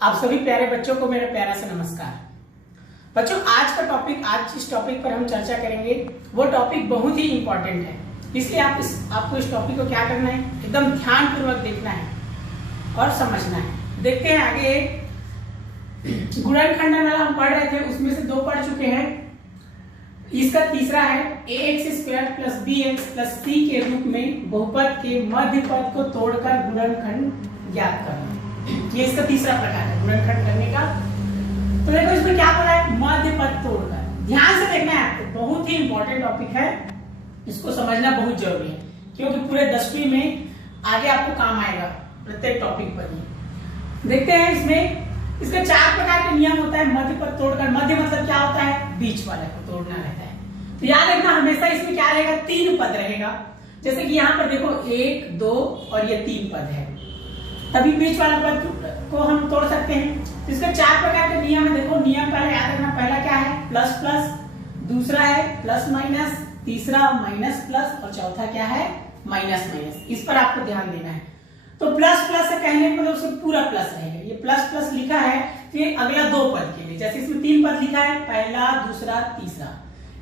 आप सभी प्यारे बच्चों को मेरा प्यारा सा नमस्कार। बच्चों, आज जिस टॉपिक पर हम चर्चा करेंगे वो टॉपिक बहुत ही इंपॉर्टेंट है, इसलिए आपको इस टॉपिक को क्या करना है, एकदम ध्यानपूर्वक देखना है और समझना है। देखते हैं आगे। गुणनखंड वाला हम पढ़ रहे थे, उसमें से 2 पढ़ चुके हैं। इसका तीसरा है ax² + bx + c के रूप में बहुपद के मध्य पद को तोड़कर गुणनखंड ज्ञात करना। ये इसका तीसरा प्रकार है गुणनखंड करने का। तो देखो इसमें क्या पढ़ा है, मध्य पद तोड़कर। ध्यान से देखना है आपको, बहुत ही इंपॉर्टेंट टॉपिक है, इसको समझना बहुत जरूरी है क्योंकि पूरे 10वीं में आगे आपको काम आएगा प्रत्येक टॉपिक पर ही। देखते हैं इसमें इसके 4 प्रकार के नियम होता है मध्य पद तोड़कर। मध्य मतलब क्या होता है, बीच वाले को तोड़ना रहता है। तो याद रखना हमेशा इसमें क्या रहेगा, 3 पद रहेगा। जैसे कि यहाँ पर देखो 1, 2 और ये 3 पद है, तभी बीच वाला पद को हम तोड़ सकते हैं। तो इसके 4 प्रकार के नियम है। देखो नियम पहले याद रखना, पहला क्या है प्लस प्लस, दूसरा है प्लस माइनस, तीसरा माइनस प्लस और चौथा क्या है माइनस माइनस। इस पर आपको ध्यान देना है। तो प्लस प्लस से कहने का मतलब उसमें पूरा प्लस रहेगा। ये प्लस प्लस लिखा है कि अगला 2 पद के लिए, जैसे इसमें 3 पद लिखा है, पहला, दूसरा, तीसरा,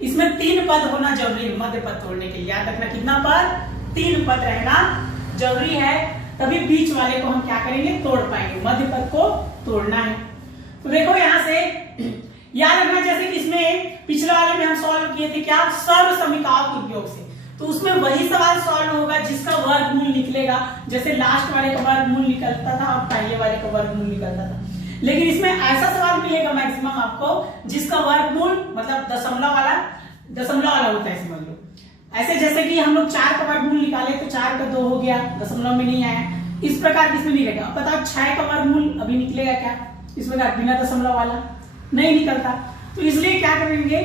इसमें 3 पद होना जरूरी है मध्य पद तोड़ने के लिए। याद रखना कितना पद, 3 पद रहना जरूरी है, तभी बीच वाले को हम क्या करेंगे, तोड़ पाएंगे। मध्य पद को तोड़ना है। तो देखो यहां से याद रखना, जैसे कि इसमें पिछले वाले में हम सॉल्व किए थे क्या, सर्वसमीकाओं के उपयोग से। तो उसमें वही सवाल सॉल्व होगा जिसका वर्गमूल निकलेगा। जैसे लास्ट वाले का वर्गमूल निकलता था और पहले वाले का वर्गमूल निकलता था। लेकिन इसमें ऐसा सवाल मिलेगा मैक्सिमम आपको जिसका वर्गमूल मतलब दशमलव वाला होता है, समझ लो। ऐसे जैसे कि हम लोग 4 का वर्गमूल निकाले तो 4 का 2 हो गया, दशमलव में नहीं आया। इस प्रकार किसमें नहीं रहेगा। अब बताओ 6 का वर्गमूल अभी निकलेगा क्या, इसमें बिना दशमलव वाला नहीं निकलता। तो इसलिए क्या करेंगे,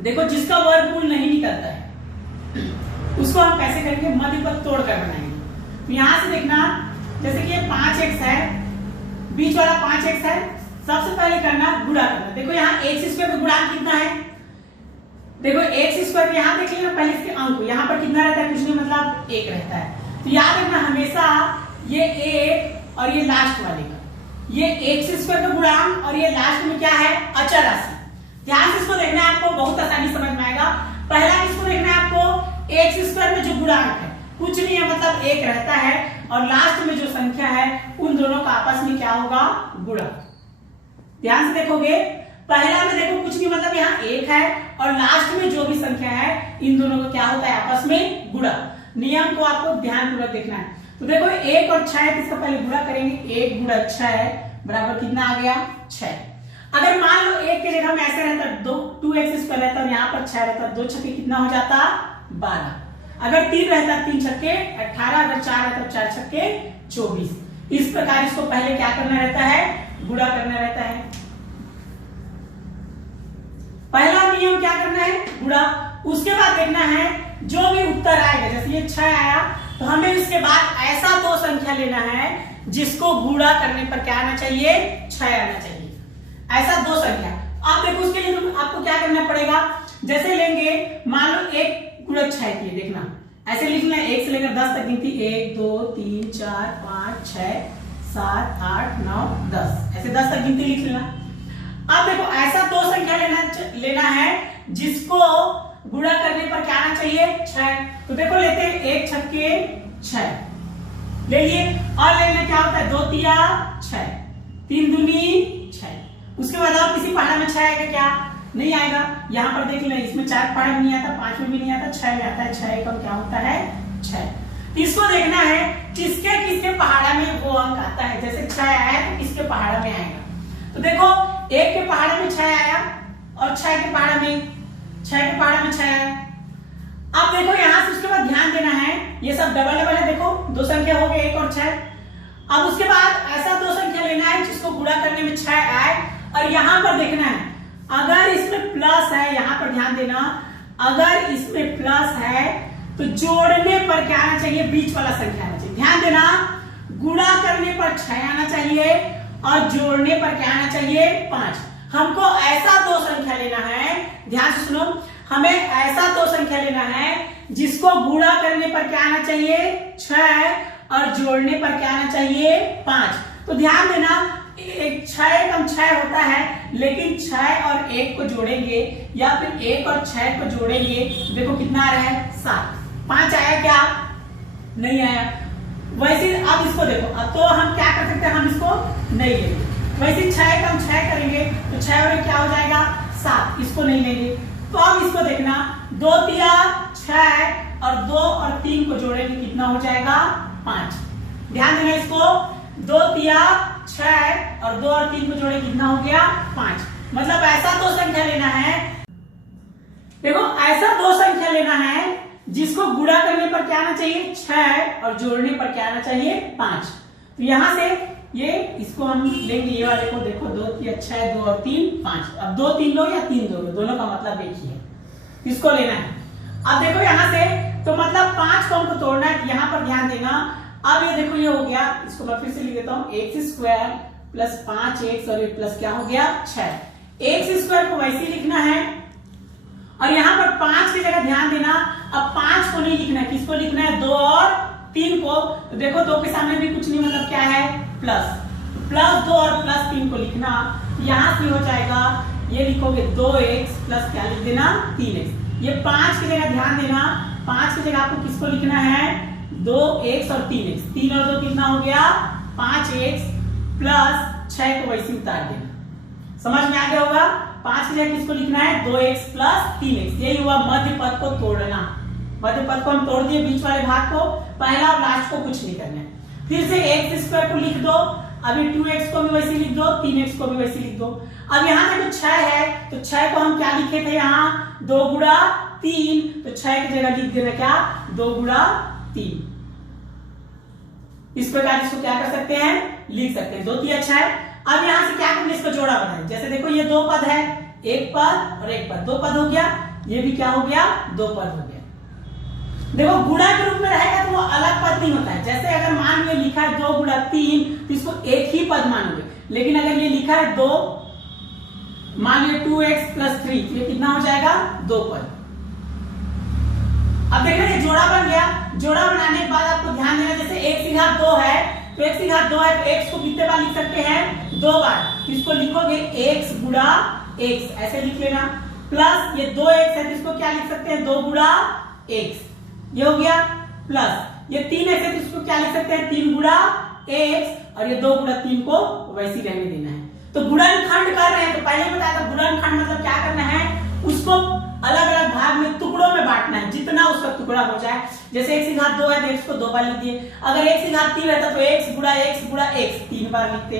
देखो जिसका वर्गमूल नहीं निकलता है उसको हम कैसे करेंगे, मध्य पद तोड़ कर बनाएंगे। तो यहां से देखना, जैसे कि ये 5x है, बीच वाला 5x है, सबसे पहले करना गुणा करना। देखो यहाँ x² का गुणांक कितना है, देखो x² यहाँ देख लेना पहले इसके अंक, यहाँ पर कितना रहता है, कुछ नहीं मतलब 1 रहता है। तो याद रखना हमेशा ये 1 और ये लास्ट वाले का, ये x² का गुणांक और ये लास्ट में क्या है, अचर राशि। ध्यान से इसको देखना है, आपको बहुत आसानी समझ में आएगा। पहला इसको देखना है आपको, x² में जो गुणांक है कुछ नहीं है मतलब 1 रहता है, और लास्ट में जो संख्या है उन दोनों का आपस में क्या होगा, गुणा। ध्यान से देखोगे, पहला में देखो कुछ नहीं मतलब यहाँ 1 है, और लास्ट में जो भी संख्या है इन दोनों का क्या होता है, आपस में गुणा। नियम को आपको ध्यानपूर्वक देखना है। तो देखो 1 और 6 है, इसका पहले गुणा करेंगे। 1 गुणा 6 बराबर कितना आ गया, 6। अगर मान लो 1 के जगह में ऐसे रहता 2x² रहता और यहाँ पर 6 रहता, 2 छक्के कितना हो जाता, 12। अगर 3 रहता 3 छक्के 18, अगर 4 रहता 4 छक्के 24। इस प्रकार इसको पहले क्या करना रहता है, गुणा करना रहता है। पहला नियम क्या करना है, गुणा। उसके बाद देखना है जो भी उत्तर आएगा, जैसे ये 6 आया तो हमें इसके बाद ऐसा 2 संख्या लेना है जिसको गुणा करने पर क्या आना चाहिए, 6 आना चाहिए। ऐसा 2 संख्या। आप देखो उसके लिए आपको क्या करना पड़ेगा, जैसे लेंगे मान लो 1 गुणा 6 की, देखना ऐसे लिखना है 1 से लेकर 10 तक गिनती, 1 2 3 4 5 6 7 8 9 10, ऐसे 10 तक गिनती लिख लेना। अब देखो ऐसा 2 संख्या लेना है जिसको गुणा करने पर क्या आना चाहिए, 6। तो देखो लेते हैं 1 छक्के 6 ले लिए, और लेना क्या होता है, 2 तिया 6, 3 दूनी 6। उसके बाद और किसी पहाड़ा में 6 आएगा क्या, नहीं आएगा। यहाँ पर देख लेना, इसमें 4 पहाड़ में नहीं आता, 5 में भी नहीं आता, 6 में आता है। 6 का क्या होता है, 6। इसको देखना है किसके किसके पहाड़ा में वो अंक आता है। जैसे 6 आया तो किसके पहाड़ा में आएगा। तो देखो 1 के पहाड़ में 6 आया और 6 के पहाड़ में 6 आया। अब देखो यहां से उसके बाद ध्यान देना है, ये सब डबल डबल है, देखो 2 संख्या हो गए 1 और 6। अब उसके बाद ऐसा 2 संख्या लेना है जिसको गुणा करने में 6 आए, और यहां पर देखना है अगर इसमें प्लस है, यहां पर ध्यान देना, अगर इसमें प्लस है तो जोड़ने पर क्या आना चाहिए, बीच वाला संख्या आना चाहिए। ध्यान देना, गुणा करने पर 6 आना चाहिए और जोड़ने पर क्या आना चाहिए, 5। हमको ऐसा 2 संख्या लेना है, ध्यान से सुनो, हमें ऐसा 2 संख्या लेना है जिसको गुणा करने पर क्या आना चाहिए, 6 और जोड़ने पर क्या आना चाहिए, 5। तो ध्यान देना एक 6 कम 6 होता है, लेकिन 6 और 1 को जोड़ेंगे या फिर 1 और 6 को जोड़ेंगे, देखो कितना आ रहा है 7। 5 आया क्या? नहीं आया। वैसे अब इसको देखो, अब तो हम क्या कर सकते हैं, हम इसको नहीं लेंगे। वैसे 6 कम 6 करेंगे तो 6 और 1 क्या हो जाएगा 7, इसको नहीं लेंगे। तो अब इसको देखना, 2 तिया 6 और 2 और 3 को जोड़ेंगे कितना हो जाएगा 5। ध्यान देना इसको, 2 तिया 6 और 2 और 3 को जोड़े कितना हो गया 5। मतलब ऐसा दो संख्या लेना है, देखो ऐसा दो संख्या लेना है जिसको गुणा करने पर क्या आना चाहिए 6 और जोड़ने पर क्या आना चाहिए 5। तो यहां से ये इसको हम लेंगे, ये वाले को देखो, 2 तिया 6, 2 और 3 5। अब 2 3 लो या 3 2 लो, दोनों का मतलब एक ही है, इसको लेना है। अब देखो यहां से, तो मतलब 5 को हमको तोड़ना है, यहां पर ध्यान देना। अब ये देखो ये हो गया, इसको मैं फिर से लिख देता हूं, x स्क्वायर प्लस 5x और ये प्लस क्या हो गया 6। x स्क्वायर को वैसे लिखना है और यहाँ पर 5 की जगह ध्यान देना, अब 5 को नहीं लिखना है, किसको लिखना है 2 और 3 को। तो देखो 2 के सामने भी कुछ नहीं, मतलब क्या है प्लस, प्लस 2 और प्लस 3 को लिखना। यहां से हो जाएगा, ये लिखोगे 2x प्लस क्या लिख देना 3x। ये 5 की जगह ध्यान देना, 5 की जगह आपको किसको लिखना है 2x और 3x। 3 और 2 कितना हो गया 5x प्लस 6 को वैसे उतार देना। समझ में आ गया होगा। 5 की जगह किसको लिखना है 2x प्लस 3x। यही हुआ मध्य पद को तोड़ना। मध्य पद को हम तोड़ दिए, बीच वाले भाग को, पहला और लास्ट को कुछ नहीं करना है। फिर से x स्क्वायर को लिख दो, अभी 2x को भी वैसे लिख दो, 3x को भी वैसे लिख दो। अब यहाँ देखो 6 है, तो 6 को हम क्या लिखे थे यहाँ 2 गुणा 3, तो 6 की जगह लिख देना क्या 2 गुणा 3। इस प्रकार इसको क्या कर सकते हैं लिख सकते हैं, 2 3 6। अब यहां से क्या करेंगे, इसको जोड़ा बनाएं। जैसे देखो ये 2 पद है, एक पद और एक पद, 2 पद हो गया, ये भी क्या हो गया 2 पद हो गया। देखो गुणा के रूप में रहेगा तो वो अलग पद नहीं होता है। जैसे अगर मान लो लिखा है 2 गुणा 3, तो इसको एक ही पद मानोगे, लेकिन अगर ये लिखा है 2, मान लो 2x प्लस 3, तो ये कितना हो जाएगा 2 पद। अब देखना ये जोड़ा बन गया। जोड़ा बनाने के बाद आपको ध्यान देना, जैसे x की घात 2 है, तो x की घात 2 है, तो x को कितने बार लिख सकते हैं 2 बार। इसको लिखोगे x गुणा x, ऐसे लिख लेना। प्लस ये 2x है, तो इसको क्या लिख सकते हैं 2 गुणा x, ये हो गया। प्लस ये 3x है, तो इसको क्या लिख सकते हैं 3 गुणा x, और ये 2 गुणा 3 को वैसे रहने देना है। तो गुणनखंड कर रहे हैं, तो पहले बताया था गुणनखंड मतलब क्या करना है, उसको अलग अलग भाग में टुकड़ों में बांटना है, जितना उसका टुकड़ा हो जाए। जैसे x की घात 2 है तो x को 2 बार लिख दिए, अगर x की घात 3 रहता तो x गुणा x 3 बार लिखते।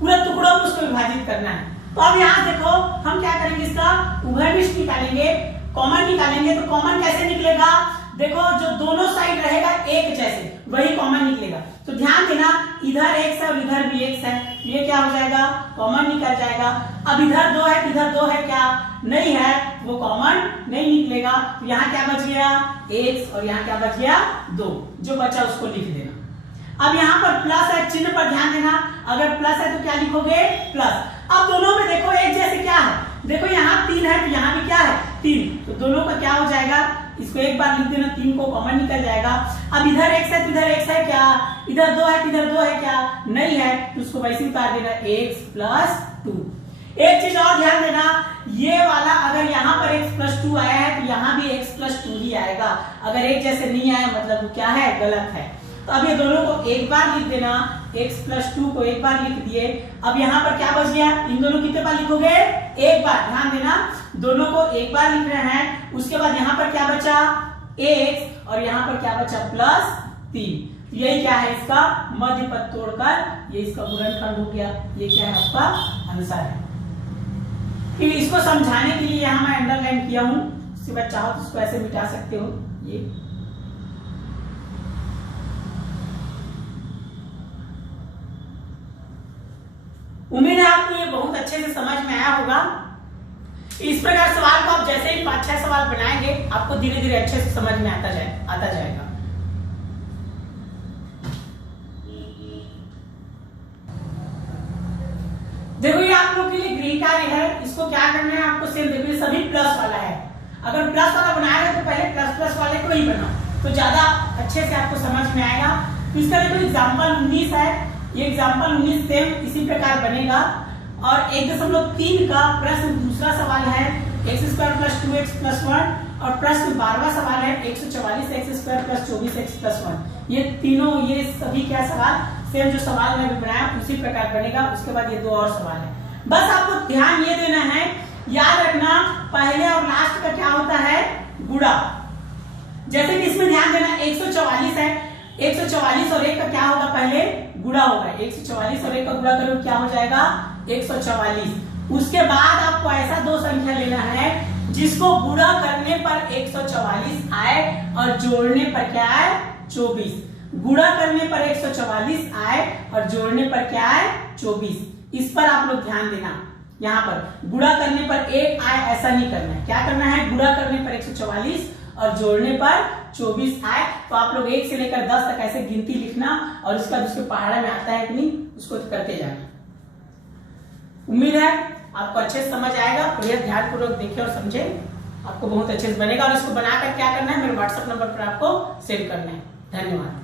पूरा टुकड़ों में उसको विभाजित करना है। तो अब यहाँ देखो हम क्या करेंगे, इसका उभयनिष्ठ निकालेंगे, कॉमन निकालेंगे। तो कॉमन कैसे निकलेगा, देखो जो दोनों साइड रहेगा एक जैसे, वही कॉमन निकलेगा। तो ध्यान देना, इधर x है और इधर भी x है, ये क्या हो जाएगा कॉमन निकल जाएगा। अब इधर 2 है, इधर 2 है, क्या नहीं है, वो कॉमन नहीं निकलेगा। तो यहाँ क्या बच गया x और यहाँ क्या बच गया 2, जो बचा उसको लिख देना। अब यहाँ पर प्लस है, चिन्ह पर ध्यान देना, अगर प्लस है तो क्या लिखोगे प्लस। अब दोनों में देखो एक जैसे क्या है, देखो यहाँ 3 है तो यहाँ भी क्या है 3, तो दोनों का क्या हो जाएगा, इसको एक बार लिख देना, 3 को कॉमन निकल जाएगा। अब इधर x है तो इधर x है क्या, इधर 2 है तो इधर 2 है क्या, नहीं है, तो उसको वैसे उतार देना x प्लस 2। एक चीज और ध्यान देना, ये वाला अगर यहाँ पर x प्लस 2 आया है तो यहाँ भी x प्लस 2 ही आएगा। अगर एक जैसे नहीं आया मतलब वो क्या है गलत है। तो अब ये दोनों को एक बार लिख देना, x प्लस 2 को एक बार लिख दिए। अब यहाँ पर क्या बच गया, इन दोनों कितने बार लिखोगे एक बार। ध्यान देना दोनों को एक बार लिख रहे हैं। उसके बाद यहाँ पर क्या बचा x और यहाँ पर क्या बचा प्लस 3। यही क्या है इसका मध्य पद तोड़कर ये इसका गुणनखंड हो गया। ये क्या है आपका आंसर है। फिर इसको समझाने के लिए यहाँ मैं अंडरलाइन किया हूं, उसके बाद चाहो तो इसको ऐसे मिटा सकते हो। ये उम्मीद है आपको ये बहुत अच्छे से समझ में आया होगा। इस प्रकार सवाल को आप जैसे ही 5-6 सवाल बनाएंगे आपको धीरे धीरे अच्छे से समझ में आता जाएगा। देखो ये आप लोग के लिए गृह कार्य है, इसको क्या करना है आपको सेम देखो, ये सभी प्लस वाला है। अगर प्लस वाला बना रहे हो तो पहले प्लस प्लस वाले को ही बनाओ, तो ज्यादा अच्छे से आपको समझ में आएगा। तो इसका देखो एग्जाम्पल 19 है, ये एग्जाम्पल 19 सेम इसी प्रकार बनेगा। और 1.3 का प्रश्न दूसरा सवाल है x² + 2x + 1 और प्रश्न 12वां सवाल है 144x² + 24x + 1। ये तीनों ये सभी क्या सवाल सेम जो सवाल मैं बनाया उसी प्रकार बनेगा। उसके बाद ये दो और सवाल है। बस आपको ध्यान ये देना है, याद रखना पहले और लास्ट का क्या होता है गुणा। जैसे कि इसमें ध्यान देना 144 है, 144 और 1 का क्या होगा पहले गुणा होगा। 144 और 1 का गुणा करो क्या हो जाएगा 144। उसके बाद आपको ऐसा दो संख्या लेना है जिसको गुणा करने पर 144 आए और जोड़ने पर क्या आए 24। गुणा करने पर 144 आए और जोड़ने पर क्या आए 24। इस पर आप लोग ध्यान देना। यहाँ पर गुणा करने पर 1 आए ऐसा नहीं करना है। क्या करना है गुणा करने पर 144 और जोड़ने पर 24 आए। तो आप लोग 1 से लेकर 10 तक ऐसे गिनती लिखना और उसके बाद उसके पहाड़ा में आता है कि नहीं उसको करते जाना। उम्मीद है आपको अच्छे से समझ आएगा। बढ़िया ध्यानपूर्वक देखे और समझे, आपको बहुत अच्छे से बनेगा। और इसको बनाकर क्या करना है मेरे व्हाट्सएप नंबर पर आपको सेंड करना है। धन्यवाद।